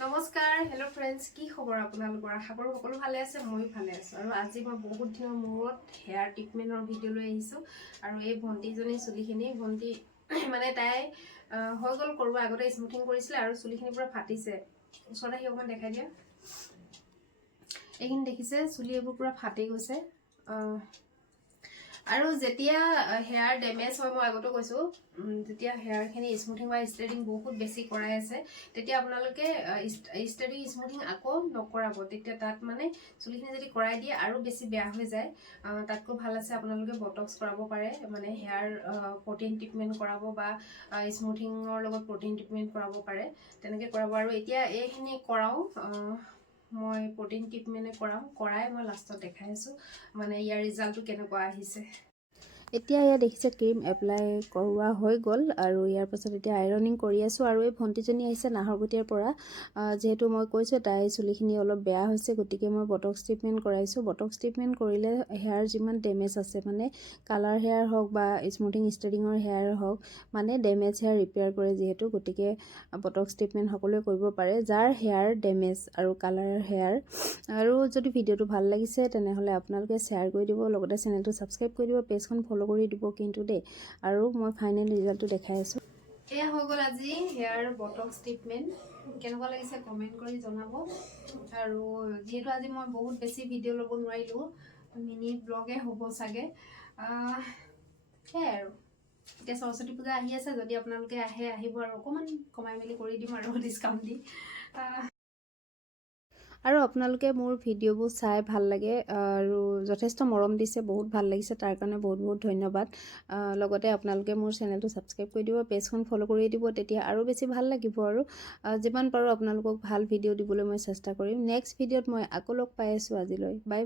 নমস্কাৰ hello' friends, কি খবৰ আপোনালোকৰ? আশা কৰোঁ সকলো ভালে আছে, ময়ো ভালে আছোঁ। আৰু আজি মই বহুত দিনৰ মূৰত হেয়াৰ ট্ৰিটমেণ্টৰ ভিডিঅ' লৈ আহিছোঁ। আৰু এই ভণ্টিজনী চুলিখিনি ভণ্টি মানে তাই হৈ গ'ল কৰোঁ, আগতে স্মুথিং কৰিছিলে আৰু চুলিখিনি পূৰা ফাটিছে। ওচৰত আহি অকণমান দেখাই দিয়া। এইখিনি দেখিছে, চুলি এইবোৰ পূৰা ফাটি গৈছে। আৰু যেতিয়া হেয়াৰ ডেমেজ হয়, মই আগতে কৈছোঁ, যেতিয়া হেয়াৰখিনি স্মুথিং বা ষ্ট্ৰেইটিং বহুত বেছি কৰাই আছে, তেতিয়া আপোনালোকে ষ্ট্ৰেইটিং স্মুথিং আকৌ নকৰাব। তেতিয়া তাত মানে চুলিখিনি যদি কৰাই দিয়ে আৰু বেছি বেয়া হৈ যায়, তাতকৈ ভাল আছে আপোনালোকে বটক্স কৰাব পাৰে, মানে হেয়াৰ প্ৰ'টিন ট্ৰিটমেণ্ট কৰাব বা স্মুথিঙৰ লগত প্ৰ'টিন ট্ৰিটমেণ্ট কৰাব পাৰে, তেনেকৈ কৰাব। আৰু এতিয়া এইখিনি কৰাওঁ, মই প্ৰ'টিন ট্ৰিটমেণ্টে কৰাই মই লাষ্টত দেখাই আছোঁ মানে ইয়াৰ ৰিজাল্টটো কেনেকুৱা আহিছে। এতিয়া এয়া দেখিছে ক্ৰীম এপ্লাই কৰোৱা হৈ গ'ল আৰু ইয়াৰ পাছত এতিয়া আইৰনিং কৰি আছোঁ। আৰু এই ভণ্টিজনী আহিছে নাহৰকটীয়াৰ পৰা। যিহেতু মই কৈছোঁ তাই চুলিখিনি অলপ বেয়া হৈছে, গতিকে মই বটক্স ট্ৰিটমেণ্ট কৰাইছোঁ। বটক্স ট্ৰিটমেণ্ট কৰিলে হেয়াৰ যিমান ডেমেজ আছে, মানে কালাৰ হেয়াৰ হওক বা স্মুথিং ষ্ট্ৰেইটিঙৰ হেয়াৰ হওক, মানে ডেমেজ হেয়াৰ ৰিপেয়াৰ কৰে যিহেতু, গতিকে বটক্স ট্ৰিটমেণ্ট সকলোৱে কৰিব পাৰে যাৰ হেয়াৰ ডেমেজ আৰু কালাৰ হেয়াৰ। আৰু যদি ভিডিঅ'টো ভাল লাগিছে তেনেহ'লে আপোনালোকে শ্বেয়াৰ কৰি দিব, লগতে চেনেলটো ছাবস্ক্ৰাইব কৰি দিব, পেজখন ফ'ল' কৰি দিব কিন্তু দেই। আৰু মই ফাইনেল ৰিজাল্টটো দেখাই আছোঁ। এয়া হৈ গ'ল আজি হেয়াৰ বটক্স ট্ৰিটমেণ্ট। কেনেকুৱা লাগিছে কমেণ্ট কৰি জনাব। আৰু যিহেতু আজি মই বহুত বেছি ভিডিঅ' ল'ব নোৱাৰিলোঁ, মিনি ব্লগে হ'ব চাগে, সেয়াই আৰু। এতিয়া সৰস্বতী পূজা আহি আছে, যদি আপোনালোকে আহিব আৰু অকণমান কমাই মেলি কৰি দিম আৰু ডিছকাউণ্ট দি। আৰু আপোনালোকে মোৰ ভিডিঅ'বোৰ চাই ভাল লাগে আৰু যথেষ্ট মৰম দিছে, বহুত ভাল লাগিছে, তাৰ কাৰণে বহুত বহুত ধন্যবাদ। লগতে আপোনালোকে মোৰ চেনেলটো ছাবস্ক্ৰাইব কৰি দিব, পেজখন ফ'ল' কৰি দিব, তেতিয়া আৰু বেছি ভাল লাগিব। আৰু যিমান পাৰোঁ আপোনালোকক ভাল ভিডিঅ' দিবলৈ মই চেষ্টা কৰিম। নেক্সট ভিডিঅ'ত মই আকৌ লগ পাই আছোঁ। আজিলৈ বাই।